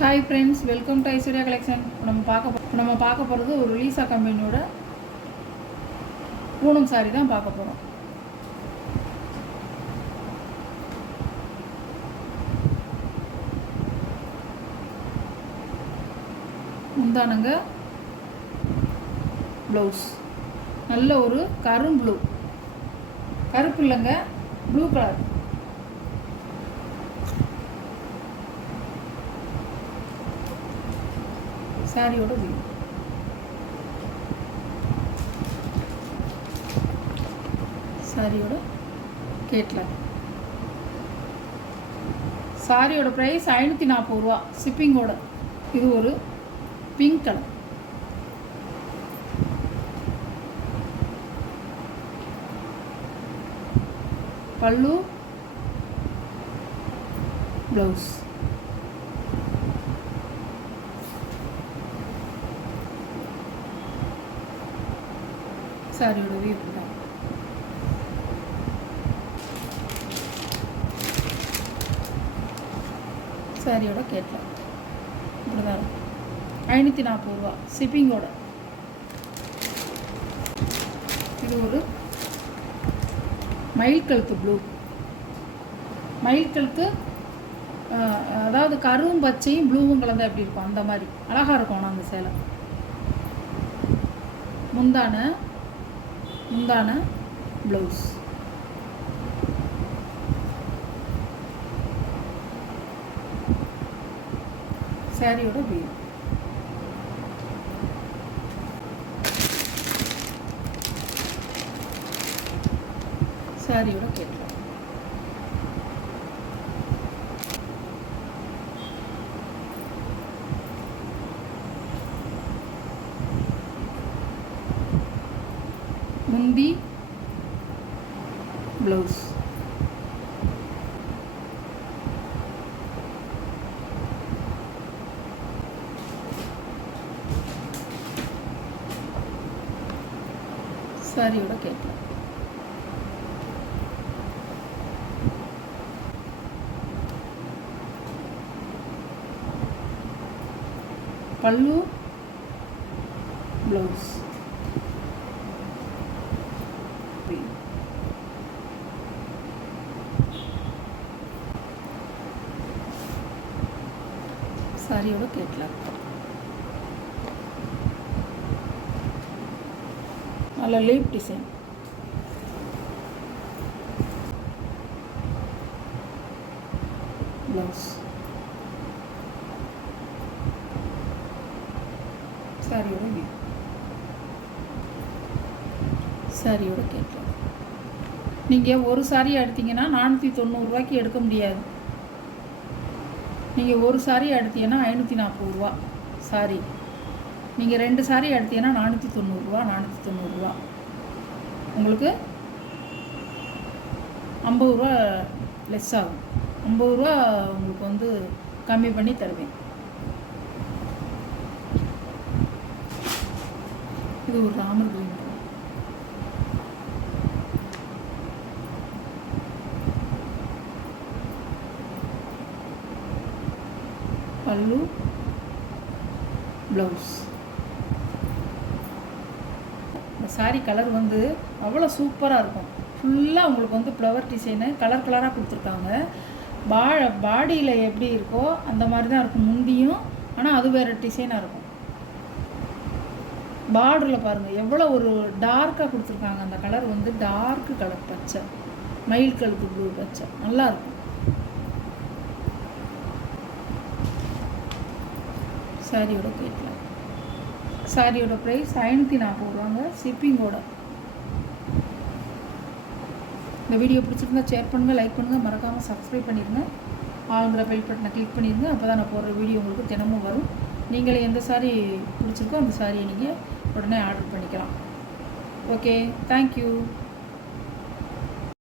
Hi friends, welcome to Aishwarya collection. நம்ம பார்க்க போகிறது ஒரு லீசா கம்பெனியோட பூனம் சாரி தான் பார்க்க போகிறோம். முந்தானங்க ப்ளவுஸ் நல்ல ஒரு கரும்புளு, கருப்பு இல்லைங்க, ப்ளூ கலர். சாரியோட வியூ. சாரியோட கேட்லாக். சாரியோட ப்ரைஸ் 540 ரூபா ஷிப்பிங்கோட. இது ஒரு பிங்க் கலர். பல்லு, ப்ளவுஸ். சாரியோட வியூ தான். சாரியோட கேட்லாக் இப்படி தான் இருக்கும். 540 ரூபா ஷிப்பிங்கோட. இது ஒரு மயில் கழுத்து ப்ளூ. மயில் கழுத்து, அதாவது கருவும் பச்சையும் ப்ளூவும் கலந்தா எப்படி இருக்கும் அந்த மாதிரி அழகாக இருக்கும். ஆனால் அந்த சேலை முந்தான ப்ளவுஸ். சாரியோட வியூ. சாரியோட கேட்லாக். முந்தி, ப்ளவுஸ். சாரியோட கேட்லாக். பல்லு, ப்ளவுஸ். சாரியோட கேட்லாக். நல்ல லீப் டிசைன். ப்ளவுஸ். சாரியோட வியூ. சாரியோட கேட்லாக். நீங்கள் ஒரு சாரி எடுத்தீங்கன்னா 490 ரூபாய்க்கு எடுக்க முடியாது. நீங்கள் ஒரு சாரி எடுத்தீங்கன்னா 540 ரூபா சாரி. நீங்கள் 2 சாரி எடுத்தீங்கன்னா 490 ரூபா. 490 ரூபா உங்களுக்கு 50 ரூபா லெஸ் ஆகும். 50 ரூபா உங்களுக்கு வந்து கம்மி பண்ணி தருவேன். இது ஒரு ராமர் கிரீன். பல்லு, ப்ளவுஸ். இந்த சாரீ கலர் வந்து அவ்வளோ சூப்பராக இருக்கும். ஃபுல்லாக உங்களுக்கு வந்து ஃப்ளவர் டிசைனு கலர் கலராக கொடுத்துருக்காங்க. பாடியில் எப்படி இருக்கோ அந்த மாதிரி தான் இருக்கும் முந்தியும். ஆனால் அது வேறு டிசைனாக இருக்கும். பார்டரில் பாருங்கள் எவ்வளோ ஒரு டார்க்காக கொடுத்துருக்காங்க. அந்த கலர் வந்து டார்க்கு கலர் பச்சை, மயில் கழுத்து ப்ளூ பச்சை, நல்லாயிருக்கும். சாரியோட கேட்லாக். சாரியோட ப்ரைஸ் 540 ரூபாங்க ஷிப்பிங்கோட. இந்த வீடியோ பிடிச்சிருந்தா ஷேர் பண்ணுங்கள், லைக் பண்ணுங்கள், மறக்காமல் சப்ஸ்கிரைப் பண்ணிடுங்க. ஆளுங்கிற பெல் பட்டனை கிளிக் பண்ணிடுங்க. அப்போ தான் நான் போடுற வீடியோ உங்களுக்கு தினமும் வரும். நீங்களே எந்த சாரி பிடிச்சிருக்கோ அந்த சாரியை நீங்கள் உடனே ஆர்டர் பண்ணிக்கலாம். Okay, thank you.